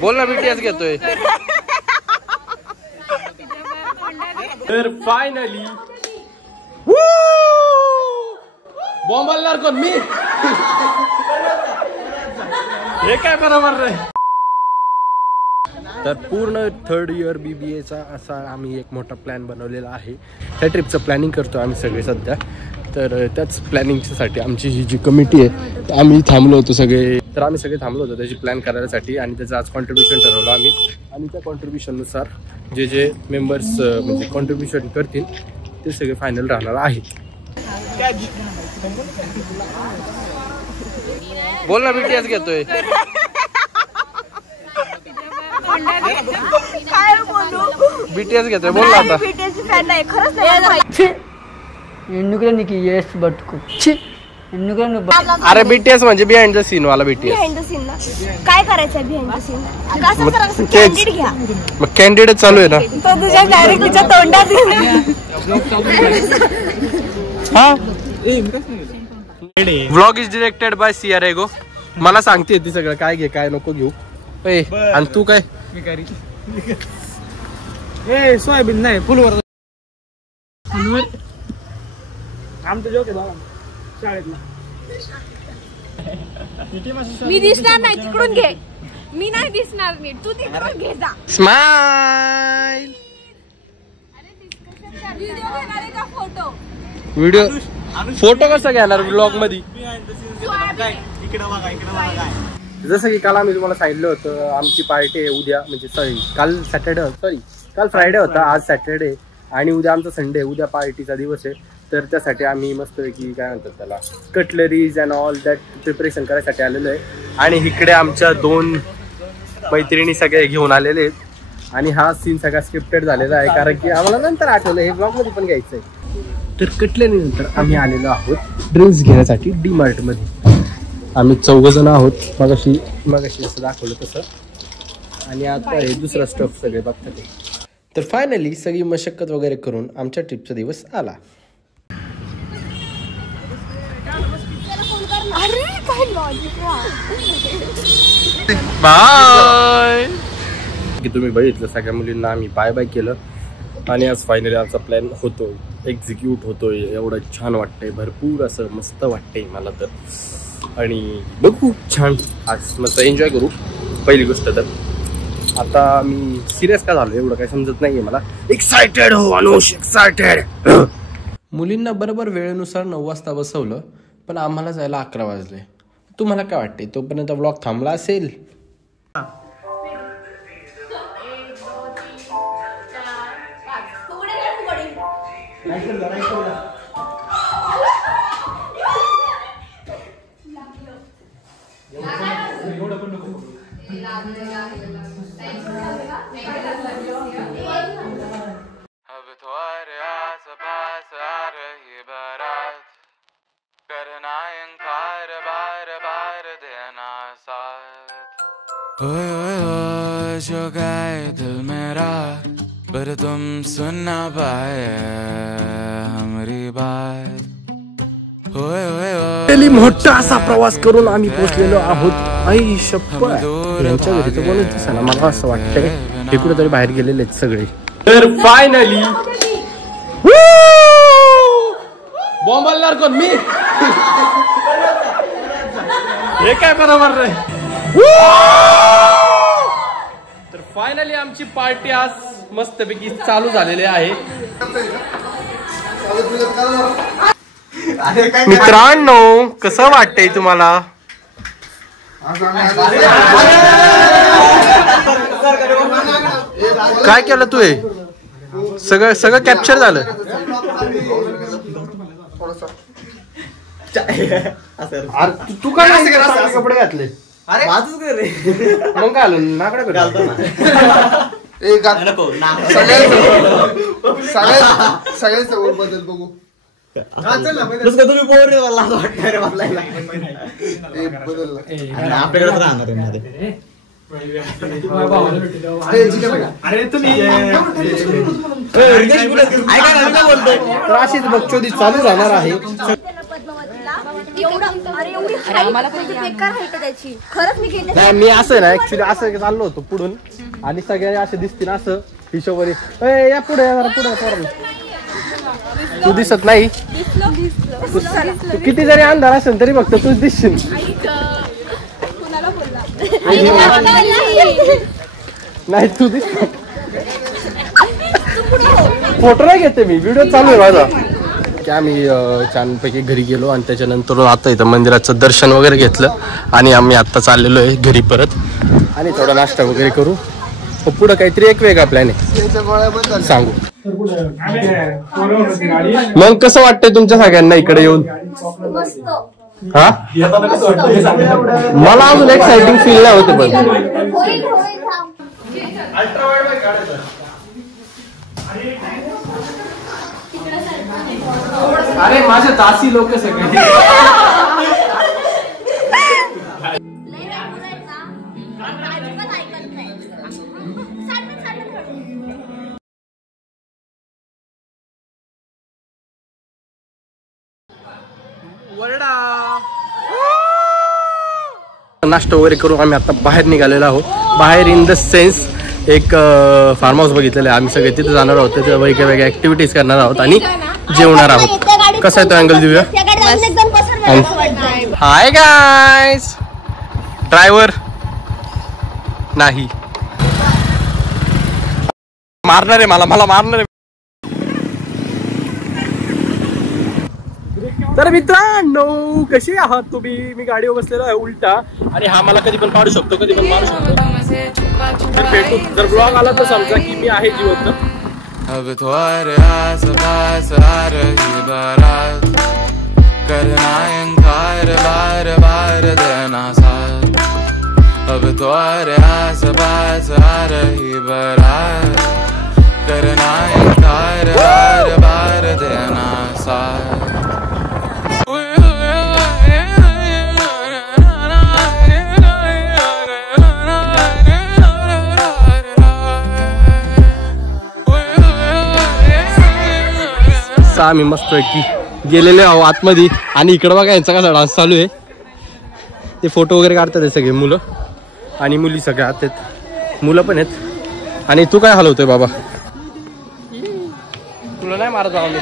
बोल ना बीटीएस घेतोय तर फायनली बॉम्बलणार कोण मी हे काय बरोबर रे. तर पूर्ण थर्ड इयर BBAचा असा आम्ही एक मोठा प्लॅन बनवलेला आहे. त्या ट्रिपचं प्लॅनिंग करतो आम्ही सगळे सध्या. तर त्याच प्लॅनिंगसाठी आमची ही जी कमिटी आहे आम्ही थांबलो होतो सगळे. तर आम्ही सगळे थांबलो होतो त्याची प्लॅन करायसाठी आणि त्याचं आज कॉन्ट्रीब्युशन ठरवलं आम्ही. आणि त्या कॉन्ट्रीब्युशननुसार जे जे मेंबर्स म्हणजे कॉन्ट्रीब्युशन करतील ते सगळे फायनल राहणार आहेत. बोल ना बीटीएस घेतोय बीटीएस घेतोय बोल ना आता. अरे बीटीएस म्हणजे बिहाइंड द सीन वाला बीटीएस. काय करायचं बिहाइंड द सीन कॅन्डिडेट घ्या. मग कॅन्डिडेट चालू आहे ना तो तुझ्या डायरेक्ट तिच्या तोंडात. हा vlog is directed bye CR एगो. मला सांगते ती सगळं काय घे काय नको घेऊ. आणि तू काय सोयाबीन नाही फुलवर आमचं जोक आहे शाळेतला. मी दिसणार नाही तिकडून घे. मी नाही दिसणार नीट तू तिकडून घे जा. स्माइल व्हिडिओ घेणार आहे का फोटो. व्हिडिओ फोटो कसा घेणार व्लॉग मध्ये. जसं की काल आम्ही तुम्हाला सांगितलं होतं आमची पार्टी आहे उद्या म्हणजे काल फ्रायडे होता आज सॅटर्डे आणि उद्या आमचा संडे. उद्या पार्टीचा दिवस आहे. तर त्यासाठी आम्ही मस्तपैकी काय म्हणतात त्याला cutleries and all that preparation करायसाठी आलेलो आहे. आणि इकडे आमच्या 2 मैत्रिणी सगळे घेऊन आलेले आहेत. आणि हा सीन सगळा स्क्रिप्टेड झालेला आहे कारण की आम्हाला नंतर आठवलं हे ब्लॉगमध्ये पण घ्यायचं आहे. तर कटलरीनंतर आम्ही आलेलो आहोत ड्रेस घेण्यासाठी DMart मध्ये. आम्ही 4 जण आहोत. मगाशी जसं दाखवलं तसं. आणि आता हे दुसरा स्टफ सगळे बघतात. तर फायनली सगळी मशक्कत वगैरे करून आमच्या ट्रिपचा दिवस आला. बाय की तुम्ही बघितलं सगळ्या मुलींना आम्ही बाय बाय केलं. आणि आज फायनली आमचा प्लॅन होतोय एक्झिक्यूट होतोय. एवढं छान वाटतंय भरपूर असं मस्त वाटतंय मला तर. आणि बघू छान आज मस्त एन्जॉय करू. पहिली गोष्ट तर आता मी सिरियस का झालो एवढं काही समजत नाहीये मला. एक्सायटेड हो अनुष एक्सायटेड. मुलींना बरोबर वेळेनुसार 9 वाजता बसवलं पण आम्हाला जायला 11 वाजले. तुम्हाला काय वाटते तोपर्यंत व्लॉग थांबला असेल. जो गाए दिल मेरा पर तुम सुन ना पाए हमारी बात. मोठा असा प्रवास करून आम्ही पोहोचलेलो आहोत. आई शप्पथ यांच्या घरी तर कोणच दिसेना. मला असं वाटतंय हे कुठेतरी बाहेर गेलेले आहेत सगळे. तर फायनली बॉम्बलणार कोण मी हे काय बरोबर रे. तर फायनली आमची पार्टी आज मस्तपैकी चालू झालेली आहे. मित्रांनो कसं वाटतंय तुम्हाला. काय केलं तू हे सगळं कॅप्चर झालं. तू काय कपडे घातले. अरे मग काय आलो नाकडे घालतो ना. सगळ्यांचं बदल बघू. आपल्याकडे राहणार अशीच बकचोदी चालू राहणार आहे. बेकार हाईट त्याची खरंच मी केली नाही मी असं ना ऍक्च्युली असं चाललो होतो पुढून आणि सगळे असे दिसतील असं हिशोबाने या पुढे तू दिसत नाही तू किती जरी अंधार असेल तरी फक्त तूच दिसशील नाही तू दिस फोटो नाही घेते मी व्हिडिओ चालू आहे माझा की आम्ही छानपैकी घरी गेलो आणि त्याच्यानंतर आता इथं मंदिराचं दर्शन वगैरे घेतलं आणि आम्ही आत्ता चाललेलो आहे घरी परत आणि थोडा नाश्ता वगैरे करू पुढं काहीतरी एक वेगळा प्लॅन आहे सांगू मग कसं वाटतंय तुमच्या सगळ्यांना इकडे येऊन हा मला अजून एक्साइटिंग फील नाही होते पण अरे माझे दासी लोक सगळे नाश्ता वगैरे करू आम्ही आता बाहेर निघालेलो आहोत बाहेर इन द सेन्स एक फार्म हाऊस बघितलेलं आहे आम्ही सगळे तिथे जाणार आहोत तिथे वेगळ्या वेगळ्या ऍक्टिव्हिटीज करणार आहोत आणि जेवणार आहोत कसा आहे तो अँगल देऊया हाय गाईज ड्रायव्हर नाही मारणार आहे मला मारणार आहे तर मित्रांनो कशी आहात तुम्ही मी गाडीवर बसलेलो आहे उलटा आणि हा मला कधी पण पाडू शकतो कधी पण मारू शकतो तर भेटू जर ब्लॉग आला तर समजा की मी आहे जिवंत अब तुम्हारे आस-पास आ रही बारात करना इनकार बार बार देना साथ अब तुम्हारे आस-पास आ रही बारात करना इनकार बार बार देना साथ आम्ही मस्त की गेलेले आहो आतमध्ये आणि इकडं बघा यांचा कसा डान्स चालू आहे ते फोटो वगैरे काढतात हे सगळे मुलं आणि मुली सगळ्या आत आहेत मुलं पण आहेत आणि तू काय हलवतोय बाबा तुला नाही मारत आम्ही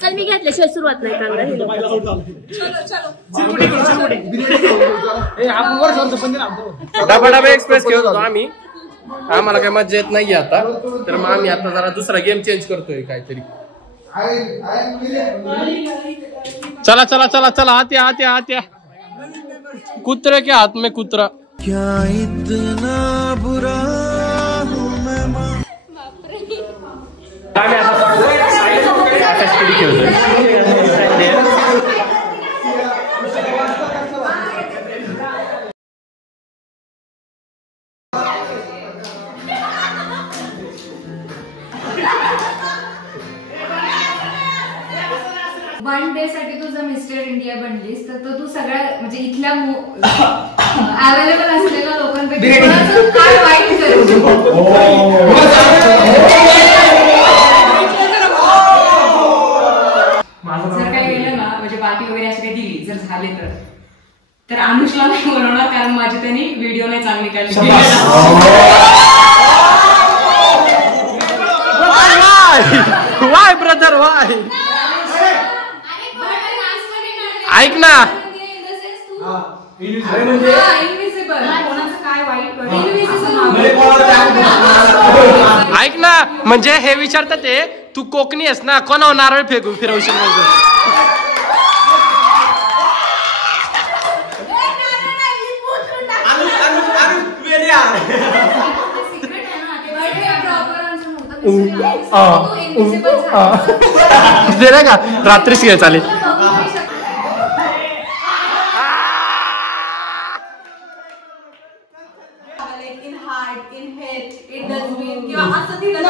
चल मी घेतल्याशिवाय सुरुवात नाही डबा एक्सप्रेस खेळत होतो आम्ही आम्हाला काही मजा येत नाहीये आता तर मग आम्ही आता जरा दुसरा गेम चेंज करतोय काहीतरी चला चला चला चला आत्या कुत्रे के हाथ में कुत्रा क्या इतना बुरा हूं मैं वन डे साठी तुझं मिस्टर इंडिया बनलीस तर तू सगळ्या म्हणजे इथल्या अवेलेबल असलेल्या लोकांपैकी काय वाईट करू जर काय गेलं ना म्हणजे पार्टी वगैरे अशी काही दिली जर झाले तर अनुषला नाही बोलवणार कारण माझी त्यांनी व्हिडिओ नाही चांगली काढली वाय ब्रदर वाय ऐक ना ऐक ना म्हणजे हे विचारतात ते तू कोकणी आहेस ना कोणावर नारळ फेकू फिरवशील सिक्रेट आहे ना ते प्रॉपर आन्सर नव्हतं तू इनविजिबल झाला ते नाही का रात्री सिंह चालेल. In heart in head in dustbin किंवा असं दिलं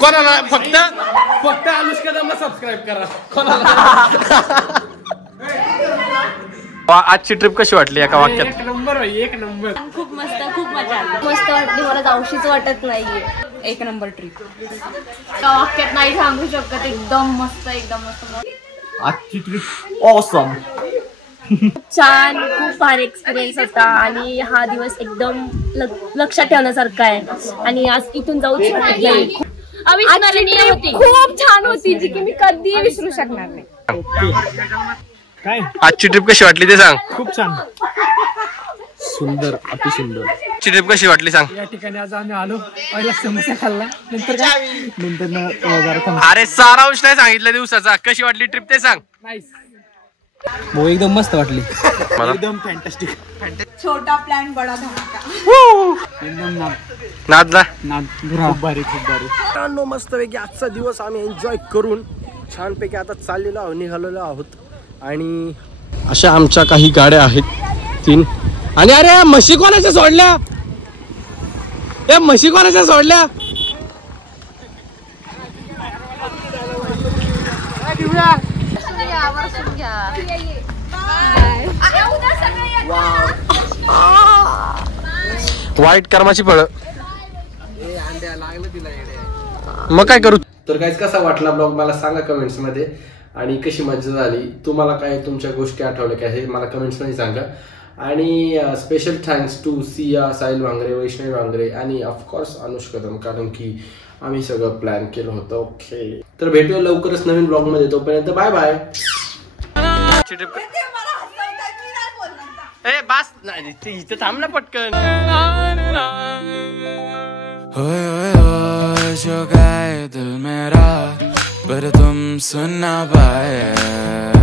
कोणाला फक्त अनुष्का दमला सबस्क्राईब करा. कोणाला आजची ट्रिप कशी वाटली एका वाक्यात? एक नंबर एक नंबर. खूप मस्त खूप मजा आली. मस्त वाटली मला जाऊशीच वाटत नाहीये. एक नंबर ट्रिप वाक्यात नाही सांगू शकत. एकदम मस्त एकदम मस्त. आजची ट्रिप ऑसम. छान खूप भारी एक्सपिरियन्स होता आणि हा दिवस एकदम लक्षात ठेवण्यासारखा आहे आणि आज इथून जाऊच वाटत नाही. अविस्मरणीय होती. खूप छान होती जी की मी कधी विसरू शकणार नाही. काय आजची ट्रिप कशी वाटली ते सांग. खूप छान सुंदर अतिसुंदर. आजची ट्रिप कशी वाटली सांग. या ठिकाणी आज आम्ही आलो पहिला समोसा खाल्ला नंतर काय नंतर अरे सारांश नाही सांगितलं दिवसाचा. कशी वाटली ट्रिप ते सांग. हो एकदम मस्त वाटली. एकदम फॅन्टास्टिक. छोटा प्लॅन बडा धमाका. एकदम नादला खूप भारी खूप भारी. मस्तपैकी आजचा दिवस आम्ही एन्जॉय करून छानपैकी आता चाललेलो आहोत निघालेलो आहोत. आणि अशा आमच्या काही गाड्या आहेत 3. आणि अरे म्हशी कोणाच्या सोडल्या. ए म्हशी कोणाच्या सोडल्या. वाईट कर्माची फळं. मग काय करू. तर गाईज कसा वाटला ब्लॉग मला सांगा कमेंट्स मध्ये. आणि कशी मजा झाली. तुम्हाला काय तुमच्या गोष्टी आठवल्या काय हे मला कमेंट्स मध्ये सांगा. आणि special thanks to Siya, Sahil Wangare, Vaishnavi Wangare आणि ऑफकोर्स अनुष्का दम, कारण की आम्ही सगळं प्लॅन केलं होतं. ओके तर भेटूया लवकरच नवीन ब्लॉग मध्ये. तोपर्यंत बाय बाय. ए बस नाही इथे थांब ना पटकन. ओए ओए ओए जो गाए दिल मेरा पर तुम सुन ना पाए.